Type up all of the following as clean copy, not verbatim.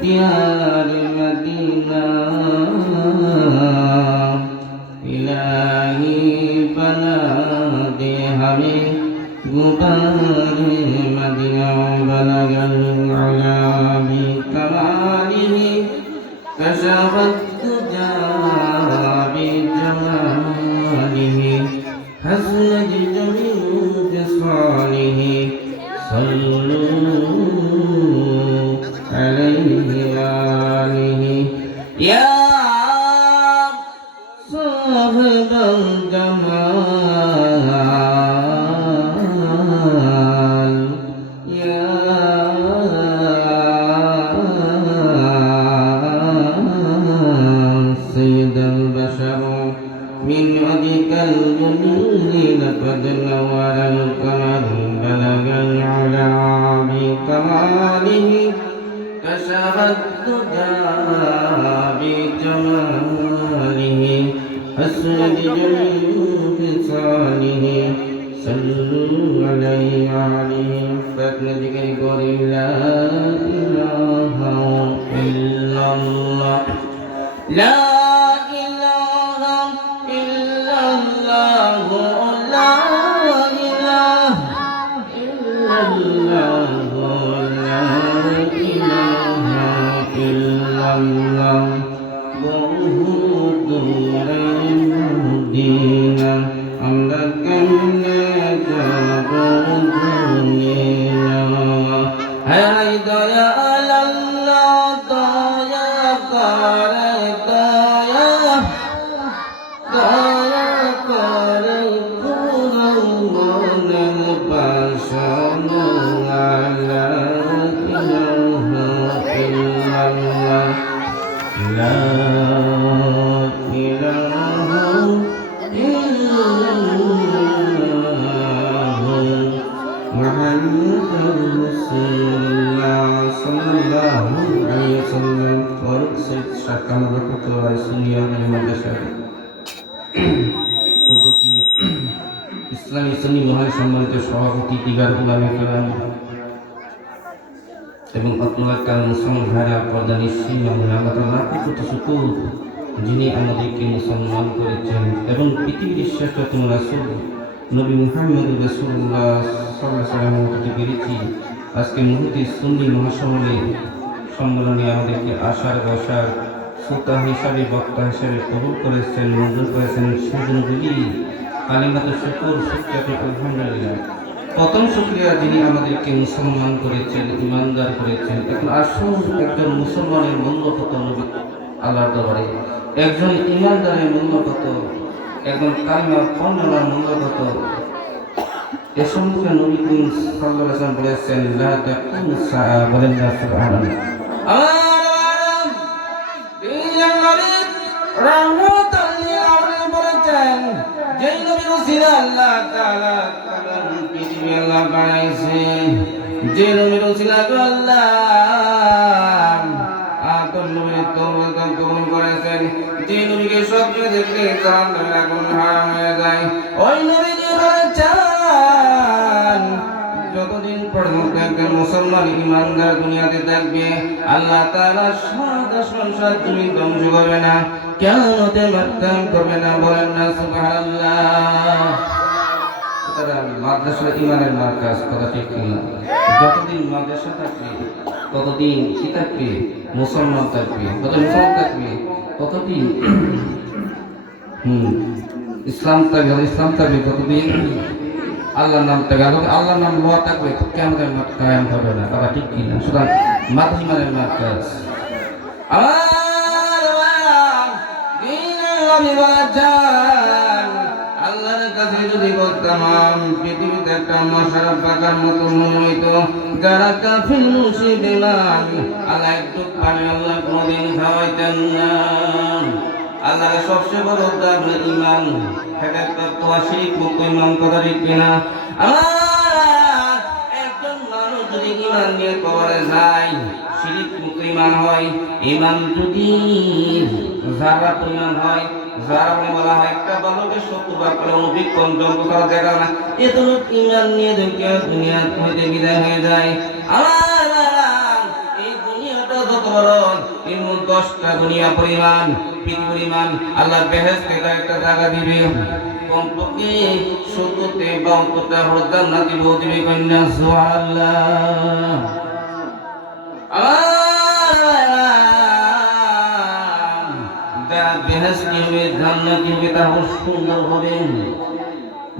दियार मदीना इलाही बना दे हमें गुबार मदीना बलगल उला बिकमालिही कशफत दुजा बिजमालिही हसनत जमील बिसालिही सल्लू अलैहि वालिही या साहिबल जमाल या सय्यदल बशर من وجهك الجميل لقد نور القمر بلغ العلا بكماله كشف الدجى بجماله أسود جميل بصاله صلوا عليه وعليه فاتنا قول لا إله إلا الله لا ইসলামী সুন্নি মহান সম্মানিত সভাপতি দিগার উলামা কেরাম এবং আপনার মুসলমান ভাইরা পর্দা নিশ্চিন্ন আল্লাহ তাআলার প্রতি শুকর যিনি আমাদেরকে মুসলমান করেছেন এবং পৃথিবীর শ্রেষ্ঠতম রাসূল নবী মুহাম্মদ রাসূলুল্লাহ সাল্লাল্লাহু আলাইহি ওয়াসাল্লামের প্রতি পেরেছি আজকে মুহূর্তে সুন্নি সম্মেলনে আমাদেরকে আসার বসার শ্রোতা হিসাবে বক্তা হিসাবে কবুল করেছেন মঞ্জুর করেছেন সেজন্য বলি কালিমাতুশ শুকর শুকরিয়া আলহামদুলিল্লাহ। প্রথম শুকরিয়া যিনি আমাদেরকে মুসলমান করেছেন ইমানদার করেছেন। এখন আসুন একজন মুসলমানের মূল্য কত নবী আল্লাহর দরবারে, একজন ইমানদারের মূল্য কত, একজন কালিমা পড়নার মূল্য কত এ সম্পর্কে নবী করিম সাল্লাল্লাহু আলাইহি ওয়াসাল্লাম বলেছেন লা তাকুন সাআ বলেন না সুবহানাল্লাহ। যে নবীর উসিলা আল্লাহ তাআলা পৃথিবী আল্লাহ বানাইছে, যে নবীর উসিলা আল্লাহ আদম নবীর তওবা কবুল করেছেন, যে নবীকে স্বপ্নে দেখলে জাহান্নামের আগুন হারাম হয়ে যায়, ওই নবী দিয়ে বলেছেন যতদিন পর্যন্ত একজন মুসলমান ইমানদার দুনিয়াতে থাকবে আল্লাহ তাআলা সাদা সংসার তুমি ধ্বংস করবে না, কিয়ামতের মাধ্যম করবে না, বলেন না সুবহানাল্লাহ। মাদ্রাসা ইমানের মার্কাজ, কথা ঠিক কিনা? যতদিন মাদ্রাসা থাকবে ততদিন কি থাকবে? মুসলমান থাকবে। যত মুসলমান থাকবে ততদিন ইসলাম থাকবে, ইসলাম থাকবে ততদিন আল্লাহর নাম থাকবে, আল্লাহর নাম লওয়া থাকবে, কিয়ামতের মাঠ কায়েম হবে না, কথা ঠিক কিনা? সুতরাং মাদ্রাসা ইমানের মার্কাজ। আল্লাহর কাছে যদি বলতাম পৃথিবীতে একটা মশার পাকার মতো মনে হইতো, যারা কাফির মুশরিক বেঈমান আল্লাহ একটু পানি আল্লাহ কোনদিন খাওয়াইতেন না। আল্লাহর সবচেয়ে বড় দান ঈমান, হেদায়েত তওয়া শিরক মুক্ত ঈমান, কথা ঠিক কিনা? একজন মানুষ যদি ঈমান নিয়ে কবরে যায় শিরক মুক্ত ঈমান হয়, ঈমান যদি যারা পরিমাণ হয় যারা বলা হয় একটা বালকের 70 বার করে অনুবীক্ষণ যন্ত্র করা দেখা না, এতটুক ঈমান নিয়ে দুনিয়া দুনিয়া হইতে বিদায় হয়ে যায়। আমার এই দুনিয়াটা যত বড়, এর মধ্যে 10টা দুনিয়া পরিমাণ, পৃথিবী পরিমাণ আল্লাহ বেহেশতে একটা জায়গা দিবে। কমপক্ষে 70তে 72টা হলো জান্নাতি বউ দিবে, কন্যা সুবহানাল্লাহ। বেহেশত কি হবে, জান্নাত কি হবে, তা সুন্দর হবে।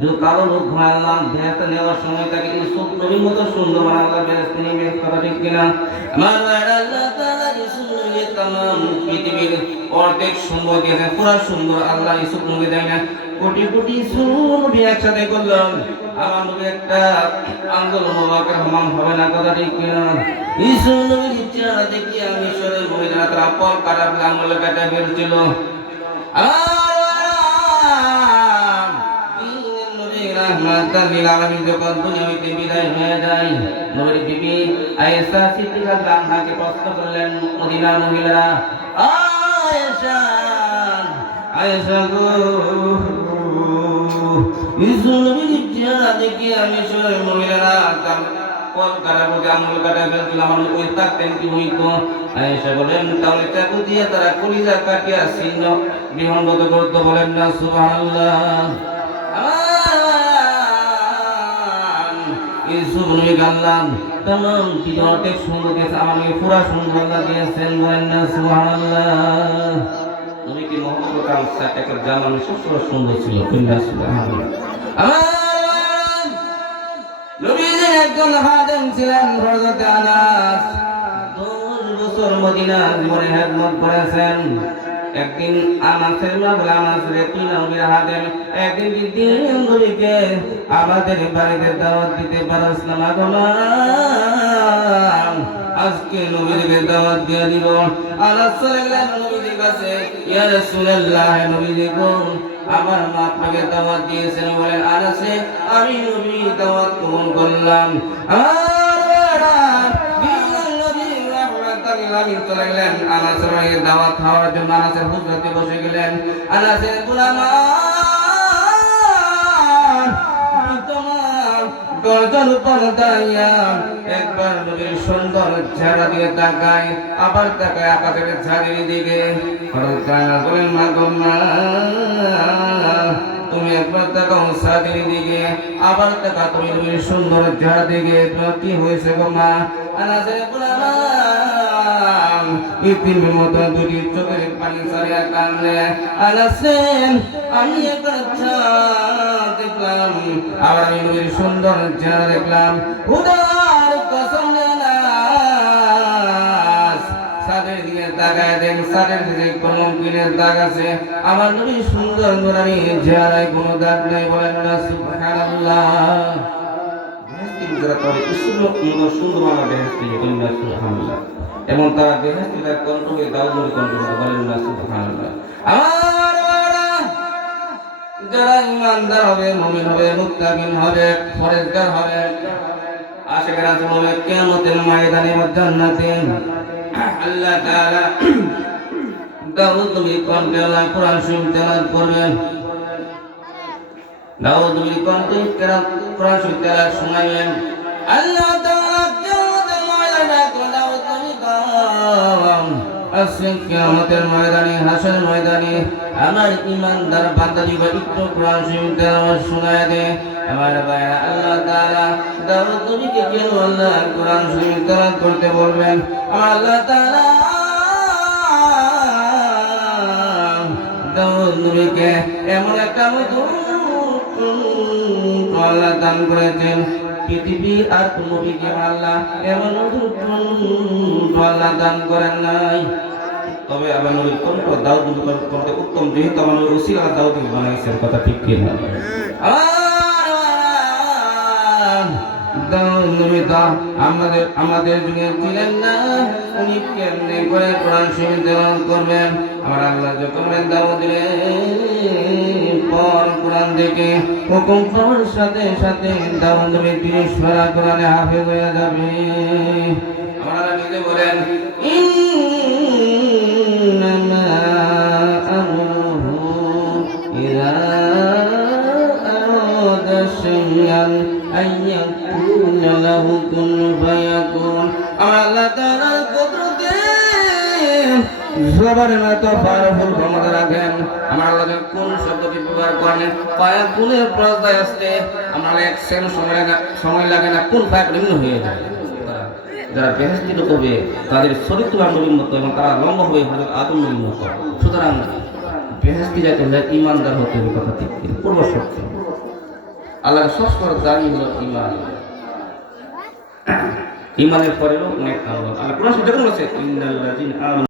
जो कारो लोग घुमाना बेहतर नेওয়ার সময় তাকে ইউসুফ নবীর মতো সুন্দর বানালা বেহেশত নিবে, কথা ঠিক কিনা? আমার আল্লাহ তাআলা ইউসুফ নবীকে तमाम পৃথিবীর অর্ধেক সুন্দর দিয়েছে, পুরো সুন্দর আল্লাহ ইউসুফ নবীকে দেয় না। কোটি কোটি নবী একসাথে করলাম, আমার নবী একটা আন্দোলন মোবারকের সমান হবে না, কথা ঠিক কিনা? ইউসুফ নবীর চেহারা দেখি আমি মিশরের মহিলারা তারা পল কাটা আঙ্গুল কাটা ফেলছিল। যখন দুনিয়া হইতে বিদায় হয়ে যায়, নবীর বিবি আয়েশা সিদ্দিকা আনহাকে প্রশ্ন করলেন মদিনার মহিলারা, আয়েশা আয়েশা গো, ইউসুফ নবীর চেহারা দেখে আমি সবাই মহিলারা কল কাটা বলতে আঙুল কাটা ফেলছিল, আমার ওই থাকতেন কি হইতো? আয়েশা বলেন তাহলে চাকু দিয়ে তারা কলিজা কাটিয়া ছিন্ন বিহঙ্গত করতে, বলেন না সুবহানাল্লাহ। ইউসুফ নবী গাল্লাম तमाम পৃথিবীতে সুন্দর দিয়েছে, আমাকে পুরা সুন্দর আল্লাহ দিয়েছেন, বলেন না সুবহানাল্লাহ। নবী কি মুহাম্মদ কাম সাকার জামান সব সুন্দর ছিল, কন্যা সুবহানাল্লাহ। আমার নবীজির একজন খাদেম ছিলেন হযরত আনাস, 10 বছর মদিনা জীবনে খেদমত করেছেন। একদিন আনাসের মাবলা আনাসের তিন নবীর হাতের একদিন দিন নবীকে আমাদের বাড়িতে দাওয়াত দিতে পারস না মাগমা, আজকে নবীকে দাওয়াত দিয়ে দিব। আনাস চলে গেলেন নবীর কাছে, ইয়া রাসূলুল্লাহ, নবীজি গো আমার মা আপনাকে দাওয়াত দিয়েছেন। বলেন আনাসে আমি নবী দাওয়াত কবুল করলাম। চলে গেলেন আনাসের বাড়িতে দাওয়াত খাওয়ার জন্য, আনাসের হুজরাতে বসে গেলেন। আনাসের গোলামা দরজার উপর দাঁড়িয়ে একবার নবীর সুন্দর চেহারা দিয়ে তাকায়, আবার তাকায় আকাশের ঝাড়ির দিকে। বলেন মা গো মা, তুমি একবার তাকাও সাদির দিকে, আবার তাকা তুমি নবীর সুন্দর চেহারা দিকে, তোমার কি হয়েছে গো মা? আনাসের গোলামা ইতিমের মতো দুটি চোখের পানি ছাড়িয়া কাঁদলে, আনাসেন আমি একবার দেখলাম, আবার আমি নবীর সুন্দর চেহারা দেখলাম। উদার কসম সাদের দিকে তাকায় দেন, সাদের দিকে কলঙ্কিনের দাগ আছে, আমার নবীর সুন্দর গোরানি চেহারায় কোনো দাগ নাই, বলেন না সুবহানাল্লাহ। সুন্দর মানা বেহেশত সুবহানাল্লাহ, এবং তারা বেহেশতের কন্ট্রোলে দাউদের কন্ট্রোলে, বলেন না সুবহানাল্লাহ। আমার যারা ইমানদার হবে, মুমিন হবে, মুত্তাকিন হবে, পরেজগার হবে, আশিক রাসূল হবে, কিয়ামতের ময়দানে জান্নাতে আল্লাহ তাআলা দাউদ নবী কণ্ঠে আল্লাহ কোরআন শরীফ তেলাওয়াত করবেন। দাউদ নবী কণ্ঠে কোরআন শরীফ তেলাওয়াত শোনাবেন। আল্লাহ তাআলা কিয়ামতের ময়দানে দাউদ নবী আজকে কিয়ামতের ময়দানে, হাসরের ময়দানে আমার ইমানদার বান্দাদিগো একটু কোরআন শরীফ তেলাওয়াত শোনায় দে। আমার ভাইরা আল্লাহ তাআলা দাউদ নবীকে কেন আল্লাহ কোরআন শরীফ তেলাওয়াত করতে বলবেন? আমার আল্লাহ তাআলা দাউদ নবীকে এমন একটা মধুর আল্লাহ দান করেছেন, পৃথিবীর আর কোন নবীকে আল্লাহ এমন মধুর আল্লাহ দান করেন নাই। তবে আমার নবীর কণ্ঠ দাউদ নবীর কণ্ঠে উত্তম, যেহেতু আমার নবী উসিলা দাউদ নবী বানাইছেন, কথা ঠিক কি না? দাউদ নবী তো আমাদের যুগে ছিলেন না, উনি কেমনে করে কোরআন শরীফ তেলাওয়াত করবেন? আমার আল্লাহ যখন দাউদের পর কোরআন থেকে হুকুম পাওয়ার সাথে সাথে দাউদ নবী 30 পারা কোরআনে হাফেজ হয়ে যাবে। আমার আল্লাহ নিজে বলেন ইন্নামা আমরুহু লাহু কুন ফায়াকুন। আমার আল্লাহ তাআলার কুদরতে জবানের মতো পাওয়ারফুল ক্ষমতা রাখেন। আমার আল্লাহ কোন শব্দকে ব্যবহার করেন, ফায়াকুনের প্রস্তায় আসতে আমার এক সেকেন্ড সময় লাগে না, কোন ফায়াকুন হয়ে যায়। যারা বেহেশতি লোক হবে তাদের চরিত্র নবীর মতো এবং তারা লম্বা হবে হযরত আদম নবীর মতো। সুতরাং বেহেশতি যাতে হলে ইমানদার হতে হবে, কথা ঠিক পূর্ব শর্ত। আল্লাহর সবসময় দাবি হলো ইমান। ইমানের পরেও অনেক আমল। আল্লাহ কোরআন শব্দ বলেছে ইন্নাল্লাযিনা